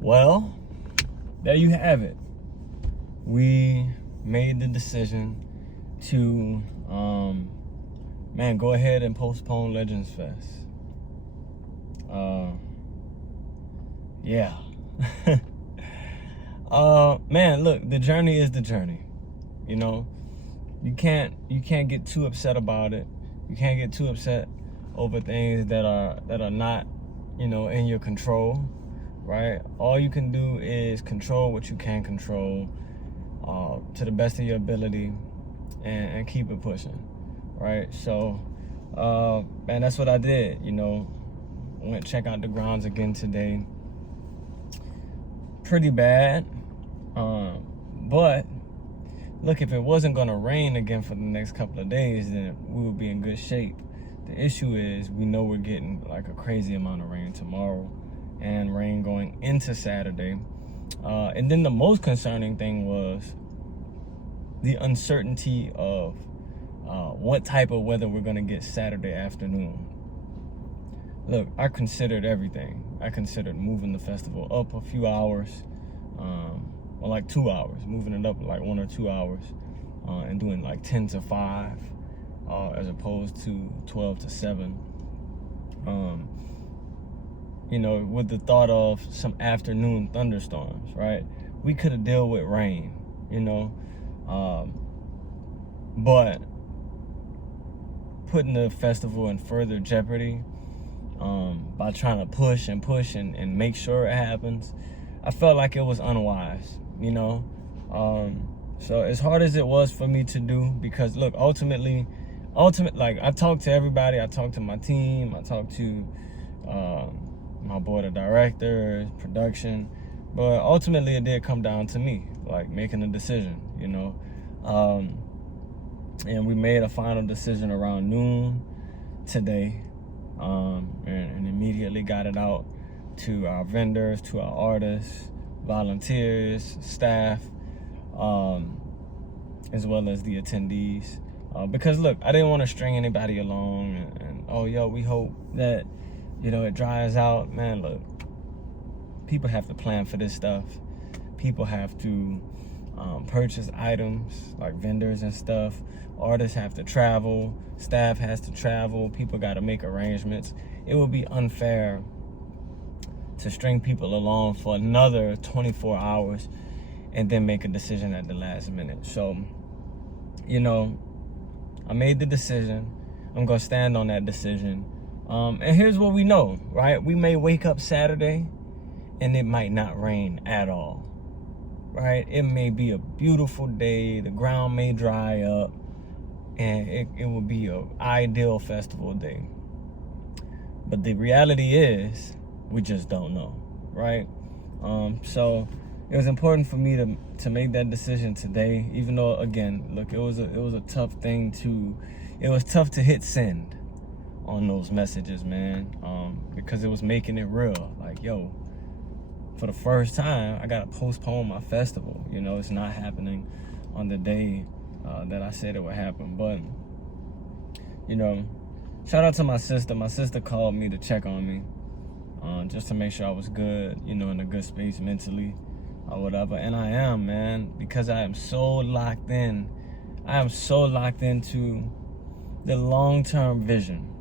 Well, there you have it. We made the decision to, go ahead and postpone Legends Fest. Yeah. Look, the journey is the journey. You know, you can't get too upset about it. You can't get too upset over things that are not, in your control, right? All you can do is control what you can control, to the best of your ability, and keep it pushing, right? So, that's what I did. Went check out the grounds again today. Pretty bad, but look, if it wasn't gonna rain again for the next couple of days, then we would be in good shape. The issue is we know we're getting like a crazy amount of rain tomorrow, and rain going into Saturday. And then the most concerning thing was the uncertainty of what type of weather we're gonna get Saturday afternoon. Look, I considered everything. I considered moving the festival up a few hours, or like 2 hours, moving it up like 1 or 2 hours, and doing like 10 to 5, as opposed to 12 to 7. With the thought of some afternoon thunderstorms, right? We could have dealt with rain, but putting the festival in further jeopardy, by trying to push and make sure it happens, I felt like it was unwise, so as hard as it was for me to do, because look, ultimately, like, I talked to everybody. I talked to my team. I talked to my board of directors, production, but ultimately it did come down to me, like, making a decision, and we made a final decision around noon today, and immediately got it out to our vendors, to our artists, volunteers, staff, as well as the attendees, because look, I didn't want to string anybody along and we hope that it dries out. Man, look, people have to plan for this stuff. People have to purchase items like vendors and stuff. Artists have to travel. Staff has to travel. People got to make arrangements. It would be unfair to string people along for another 24 hours and then make a decision at the last minute. So, I made the decision. I'm going to stand on that decision. And here's what we know, right? We may wake up Saturday and it might not rain at all, right? It may be a beautiful day. The ground may dry up, and it will be an ideal festival day. But the reality is, we just don't know, right? So it was important for me to make that decision today, even though, again, look, it was a tough thing it was tough to hit send on those messages, man, because it was making it real. Like, yo, for the first time, I gotta postpone my festival. It's not happening on the day that I said it would happen. But, shout out to my sister. My sister called me to check on me, just to make sure I was good, in a good space mentally or whatever. And I am, man, because I am so locked in. I am so locked into the long-term vision.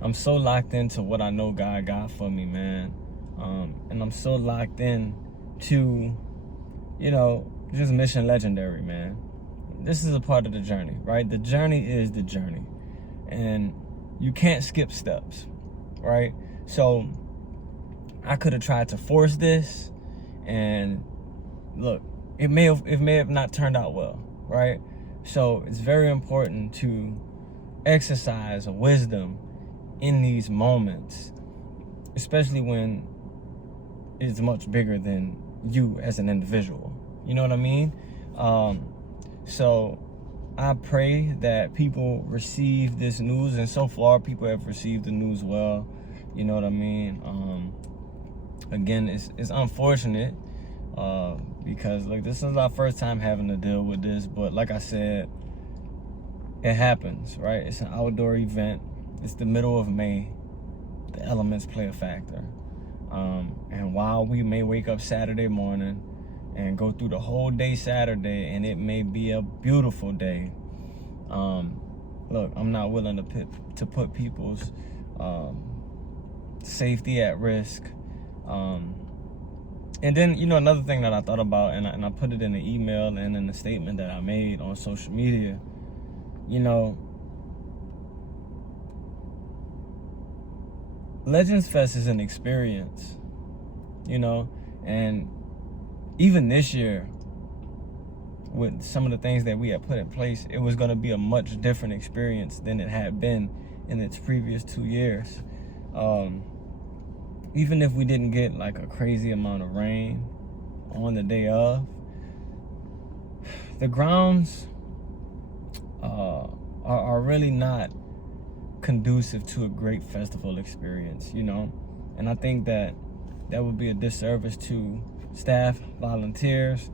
I'm so locked into what I know God got for me, man. And I'm so locked in to, just mission legendary, man. This is a part of the journey, right? The journey is the journey. And you can't skip steps, right? So I could have tried to force this, and look, it may have not turned out well, right? So it's very important to exercise wisdom in these moments, especially when it's much bigger than you as an individual. You know what I mean? So I pray that people receive this news, and so far people have received the news well. You know what I mean? Again, it's unfortunate, because like, this is our first time having to deal with this, but like I said, it happens, right? It's an outdoor event. It's the middle of May. The elements play a factor, and while we may wake up Saturday morning and go through the whole day Saturday, and it may be a beautiful day, look, I'm not willing to put people's safety at risk. And then, another thing that I thought about, and I put it in the email and in the statement that I made on social media, Legends Fest is an experience, and even this year, with some of the things that we had put in place, it was going to be a much different experience than it had been in its previous 2 years. Even if we didn't get like a crazy amount of rain on the day of, the grounds are really not conducive to a great festival experience, and I think that would be a disservice to staff, volunteers.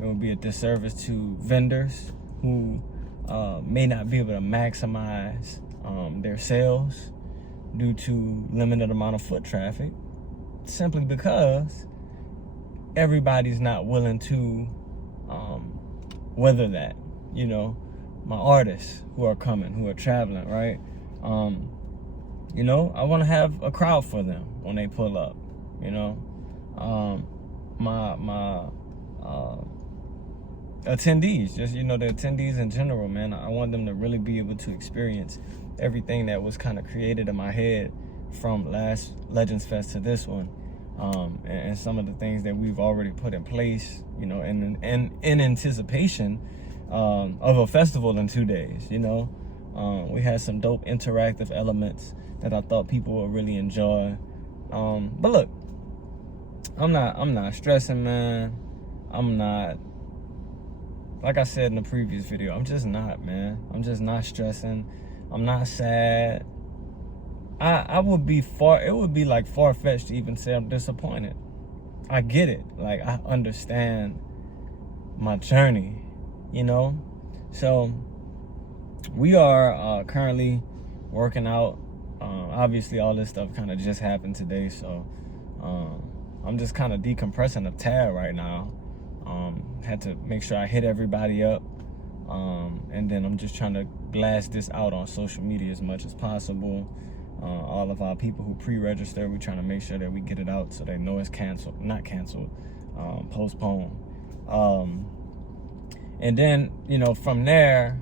It would be a disservice to vendors who may not be able to maximize their sales due to limited amount of foot traffic, simply because everybody's not willing to weather that. My artists who are coming, who are traveling, right? I want to have a crowd for them when they pull up. My attendees, just the attendees in general, man. I want them to really be able to experience everything that was kind of created in my head from last Legends Fest to this one, and some of the things that we've already put in place, in anticipation of a festival in 2 days. We had some dope interactive elements that I thought people would really enjoy. But look, I'm not stressing, man. I'm not, like I said in the previous video, I'm just not, man. I'm just not stressing. I'm not sad. It would be like far-fetched to even say I'm disappointed. I get it. Like, I understand my journey, So we are currently working out. Obviously, all this stuff kind of just happened today, so I'm just kind of decompressing a tad right now. Had to make sure I hit everybody up, and then I'm just trying to blast this out on social media as much as possible. All of our people who pre-register, we're trying to make sure that we get it out so they know it's canceled, not canceled, postponed. And then, from there,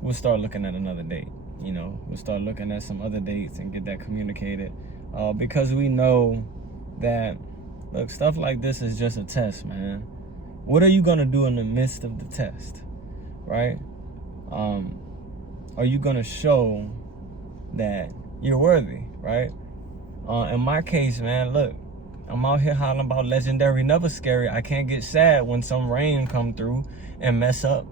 we'll start looking at another date. We'll start looking at some other dates and get that communicated, because we know that, look, stuff like this is just a test, man. What are you gonna do in the midst of the test, right? Are you gonna show that you're worthy, right? In my case, man, look, I'm out here hollering about legendary, never scary. I can't get sad when some rain come through and mess up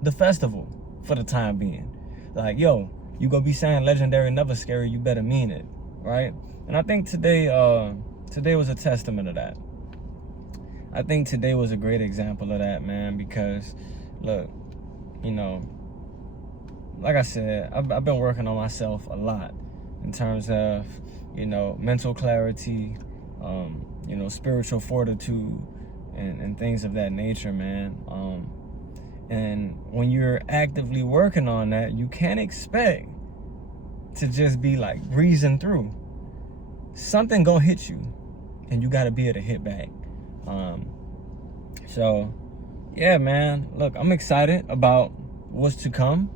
the festival for the time being. Like, yo, you gonna be saying legendary, never scary, you better mean it, right? And I think today was a testament of that. I think today was a great example of that, man, because, look, like I said, I've been working on myself a lot in terms of, mental clarity, spiritual fortitude, and things of that nature, man. And when you're actively working on that, you can't expect to just be like breezing through. Something gonna hit you, and you gotta be able to hit back. So yeah, man, look, I'm excited about what's to come.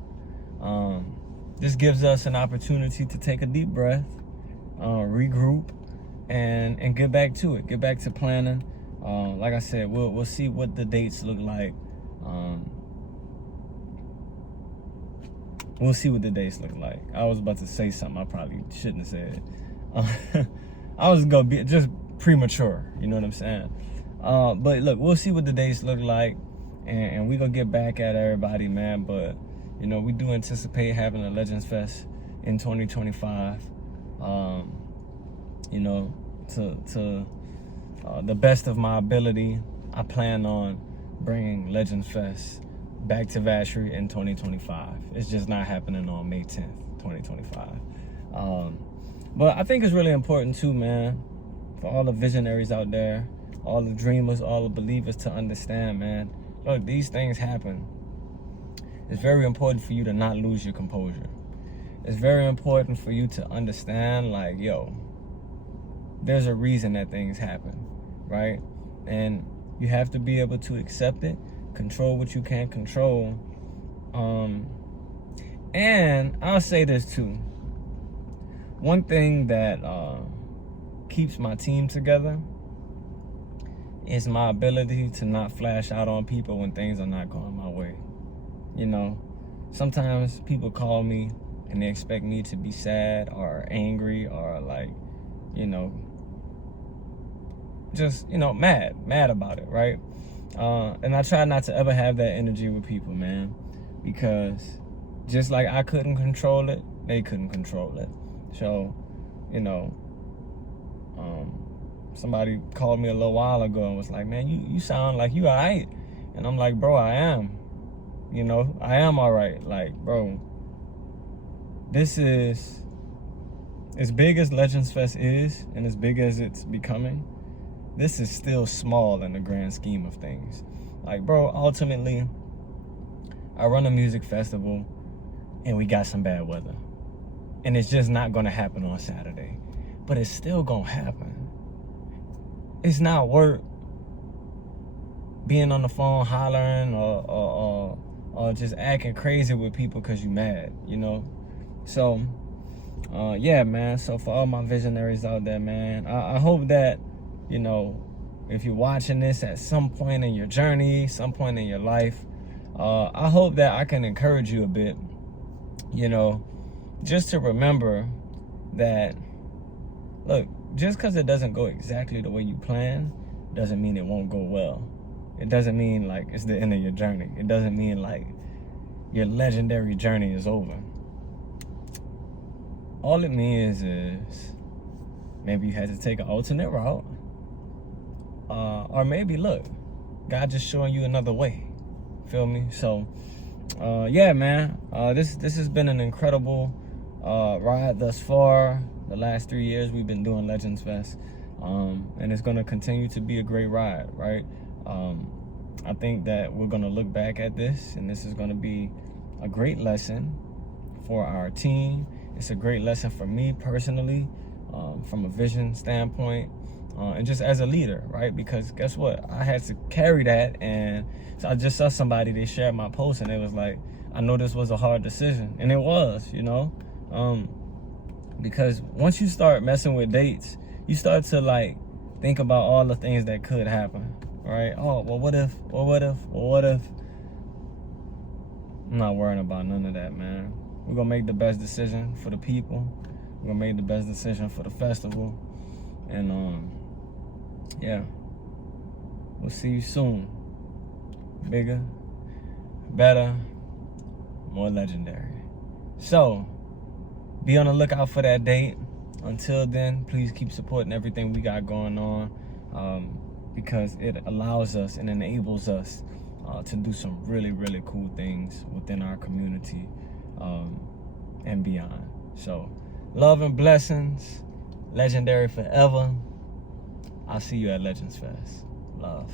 This gives us an opportunity to take a deep breath, regroup, and get back to it, get back to planning. Like I said, we'll see what the dates look like. We'll see what the dates look like. I was about to say something I probably shouldn't have said. I was gonna be just premature, you know what I'm saying? But look, we'll see what the dates look like, and we're gonna get back at everybody, man. But we do anticipate having a Legends Fest in 2025. To the best of my ability, I plan on bringing Legends Fest back to Vacherie in 2025. It's just not happening on May 10th, 2025. But I think it's really important too, man, for all the visionaries out there, all the dreamers, all the believers to understand, man. Look, these things happen. It's very important for you to not lose your composure. It's very important for you to understand, like, yo, there's a reason that things happen, right? And you have to be able to accept it, control what you can't control. And I'll say this too. One thing that keeps my team together is my ability to not flash out on people when things are not going my way. You know, sometimes people call me and they expect me to be sad or angry or like, you know, just, you know, mad about it, right? And I try not to ever have that energy with people, man, because just like I couldn't control it, they couldn't control it. So, you know, somebody called me a little while ago and was like, man, you sound like you all right. And I'm like, bro, I am. You know, I am all right. Like, bro, this is, as big as Legends Fest is and as big as it's becoming, this is still small in the grand scheme of things. Like, bro, ultimately, I run a music festival and we got some bad weather. And it's just not gonna happen on Saturday. But it's still gonna happen. It's not worth being on the phone hollering or just acting crazy with people because you mad, you know? So, yeah, man. So for all my visionaries out there, man, I hope that, you know, if you're watching this at some point in your journey, some point in your life, I hope that I can encourage you a bit, you know, just to remember that, look, just because it doesn't go exactly the way you plan doesn't mean it won't go well. It doesn't mean like it's the end of your journey. It doesn't mean like your legendary journey is over. All it means is maybe you had to take an alternate route. Or maybe, look, God just showing you another way. Feel me? So, yeah, man. This has been an incredible ride thus far. The last 3 years we've been doing Legends Fest. And it's going to continue to be a great ride, right? I think that we're going to look back at this, and this is going to be a great lesson for our team. It's a great lesson for me personally, from a vision standpoint, and just as a leader, right? Because guess what? I had to carry that, and so I just saw somebody, they shared my post, and it was like, I know this was a hard decision, and it was, you know, because once you start messing with dates, you start to like think about all the things that could happen, right? Oh, well, what if? I'm not worrying about none of that, man. We're gonna make the best decision for the people. We're gonna make the best decision for the festival. And yeah, we'll see you soon. Bigger, better, more legendary. So, be on the lookout for that date. Until then, please keep supporting everything we got going on, because it allows us and enables us to do some really, really cool things within our community and beyond. So, love and blessings. Legendary forever. I'll see you at Legends Fest. Love.